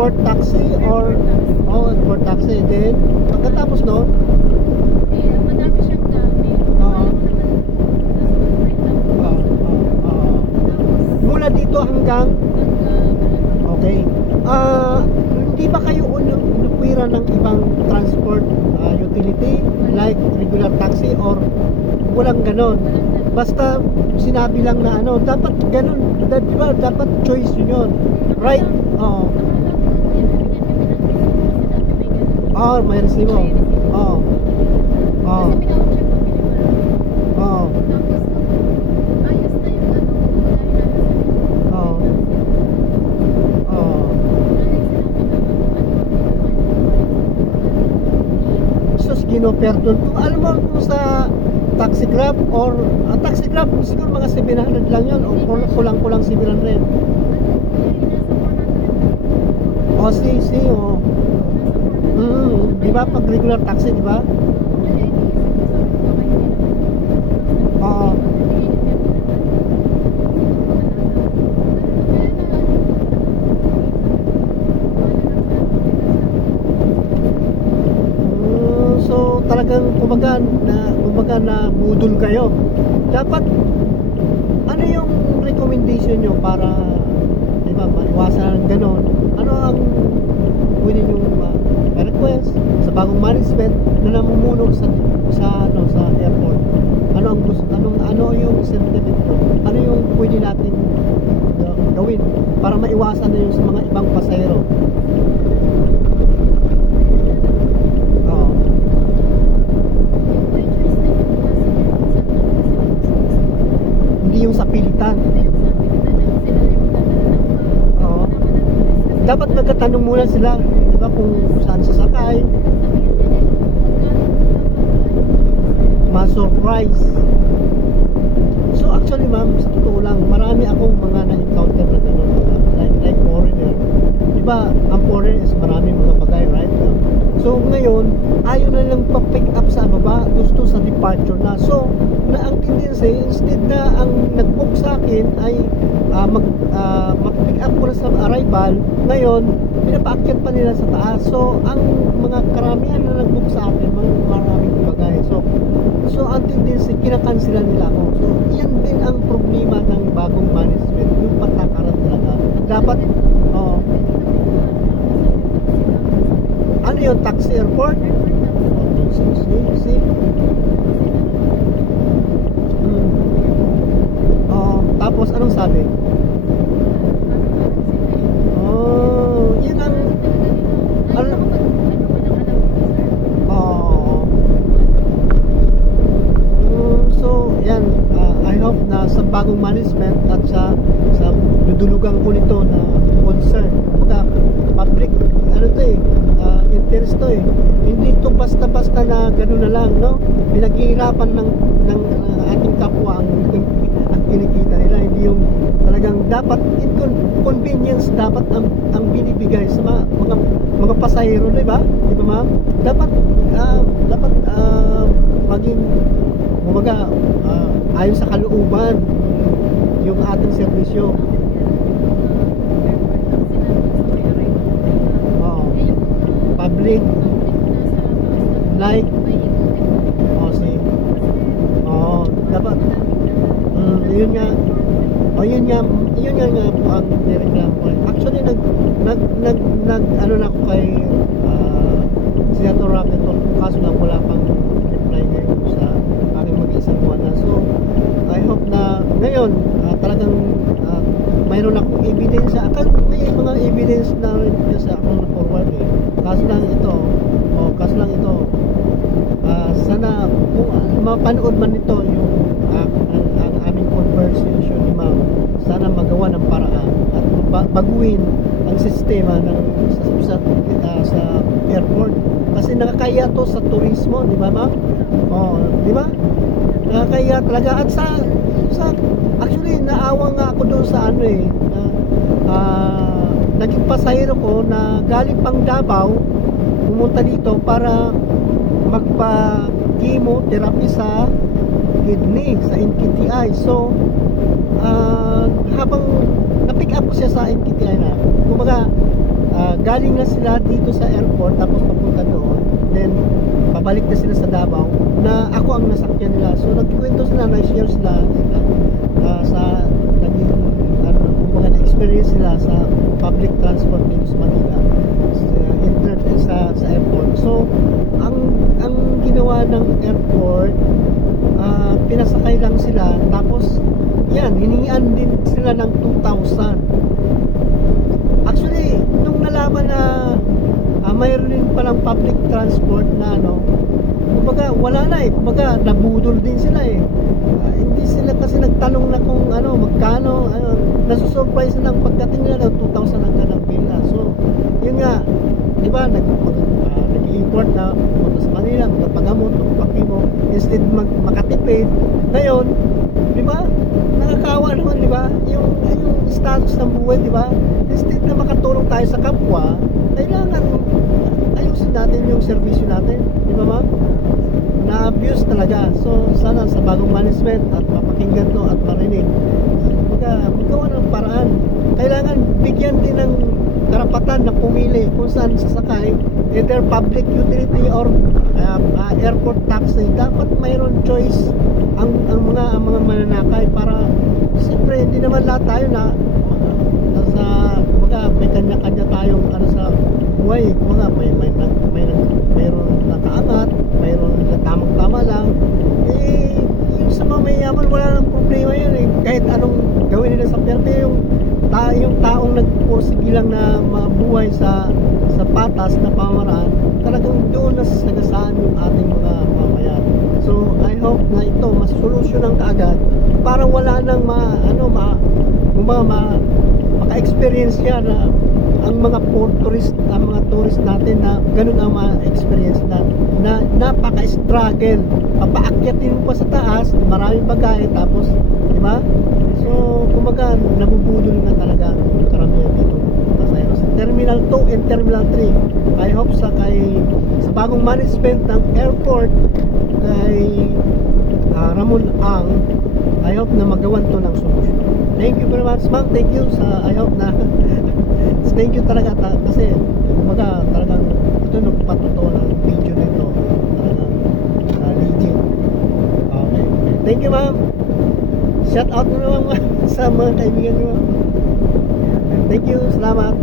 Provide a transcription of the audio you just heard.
airport taxi or airport taxi. Then pagkatapos no, madami siyang gamit. Oo. Tapos, mula dito hanggang okay. Hindi ba kayo inukwira ng ibang transport utility like regular taxi or walang ganon? Basta sinabi lang na ano, dapat ganon, di ba? Dapat choice yun. Right? Oo. May resibo. Oo. Oo. Oo. Perdon kung alam mo kung sa taxi grab or taxi grab siguro mga 700 lang yun o kulang-kulang 700 di ba pag regular taxi di ba talagang kumbaga na budol kayo. Dapat ano yung recommendation nyo para di ba maiwasan ng ganon? Ano ang pwede nyo request sa bagong management na namumuno sa airport? Ano yung sentiment nyo? Ano yung pwede natin gawin para maiwasan na yung sa mga ibang pasahero? Yung sa pilitan. Oo. Dapat magkatanong muna sila, di ba, kung saan sasakay. Ma-surprise. So actually ma'am, sa totoo lang, marami akong mga na-encounter na gano'n, like foreigner. Di ba, ang foreigner is marami mga bagay, right? So ngayon, ayaw na lang pa-pick up sa baba, gusto sa departure na. So, ang tendency, instead na ang nag-book sa akin ay mag-pick up ko na sa arrival, ngayon, pinapaakyat pa nila sa taas. So, ang mga karamihan na nag-book sa akin, maraming bagay. So ang tendency, kinakansila nila ako. So, yan din ang problema ng bagong management, yung patakaran talaga. Dapat, ano yung taxi airport? See? Tapos anong sabi? Yun ang so yan, I hope na sa bagong management at sa dudulugan ko nito na concern, public interest to hindi to basta-basta na gano'n na lang, no? Pinaghihirapan ng ating kapwa ang kinikita nila, hindi yung talagang dapat convenience dapat ang binibigay sa mga pasahero, di ba? Di ba ma'am? Dapat maging ayon sa kalooban yung ating serbisyo. Public like dapat yun nga ang nireklamo. Actually ano na ako kay Senator Rapitor, kaso lang wala pang reply ngayon sa aking mag-isang buwan na. So I hope na ngayon talagang mayroon akong evidence. May mga evidence na rin sa akong forward kaso lang ito sana kung mapanood man ito yung ang aming conversation ni ma'am, sana magawa ng paraan at baguhin ang sistema sa airport kasi nakakaya to sa turismo, di ba ma'am? Di ba? Nakakaya talaga at sa actually naawa nga ako doon sa naging pasahero ko na galing pang Davao pumunta dito para magpa-chemotherapy sa kidney, sa NKTI. So habang na-pick up ko siya sa NKTI na kumbaga galing na sila dito sa airport tapos papunta doon, then pabalik na sila sa Davao na ako ang nasakyan nila. So nagkwento sila, nag-share sila sa naging kumbaga na-experience sila sa public transport dito sa Manila, sa airport. So ang ginawa ng airport, pinasakay lang sila, tapos yan, hiningian din sila ng 2,000. Actually, nung nalaman na mayroon din palang public transport na kumbaga wala na kumbaga nabudol din sila hindi sila kasi nagtanong na kung magkano, nasusurprise na ng pagdating nila 2,000 ang kanang pila. So yun nga, di ba, nag-import na punta sa Manila, magpagamot, magpapimo, instead makatipid. Ngayon, di ba, nakakawa naman, di ba, yung status ng buhay, di ba, instead na makatulong tayo sa kapwa, kailangan ayusin natin yung servisyo natin, di ba ma'am? Na-abuse talaga. So sana sa bagong management at mapakinggan to at marinig, magawa ng paraan. Kailangan bigyan din ng karapatan na pumili kung saan sasakay, either public utility or airport taxi. Dapat mayroon choice ang mga mananakay, para siyempre hindi naman lahat tayo na sa may kanya-kanya tayong sa buhay. Mayroon nakaangat, mayroon na tamang-tama lang. Yung sa mga mayayaman, wala nang problema yan kahit anong gawin nila sa perte. Yung taong nagpursige lang na mabuhay sa patas na pamaraan, talagang doon nasasagasaan yung ating mga mamayan. So I hope na ito masolusyonan kaagad para wala nang maka-experience siya na ang mga tourist natin na ganun ang ma-experience na napaka-struggle, papaakyatin mo pa sa taas, maraming bagay, tapos di ba? So kumbaga nabubudol na talaga ang karamihan dito sa Terminal 2 and Terminal 3. I hope sa bagong management ng airport kay Ramon Ang, I hope na magawan to ng solusyon. Thank you very much ma'am, thank you I hope na thank you talaga kasi kumbaga talagang ito nagpatotoo ng video nito, talagang legit. Okay, thank you ma'am. Shout out na naman sa mga kaibigan nyo. Thank you, salamat.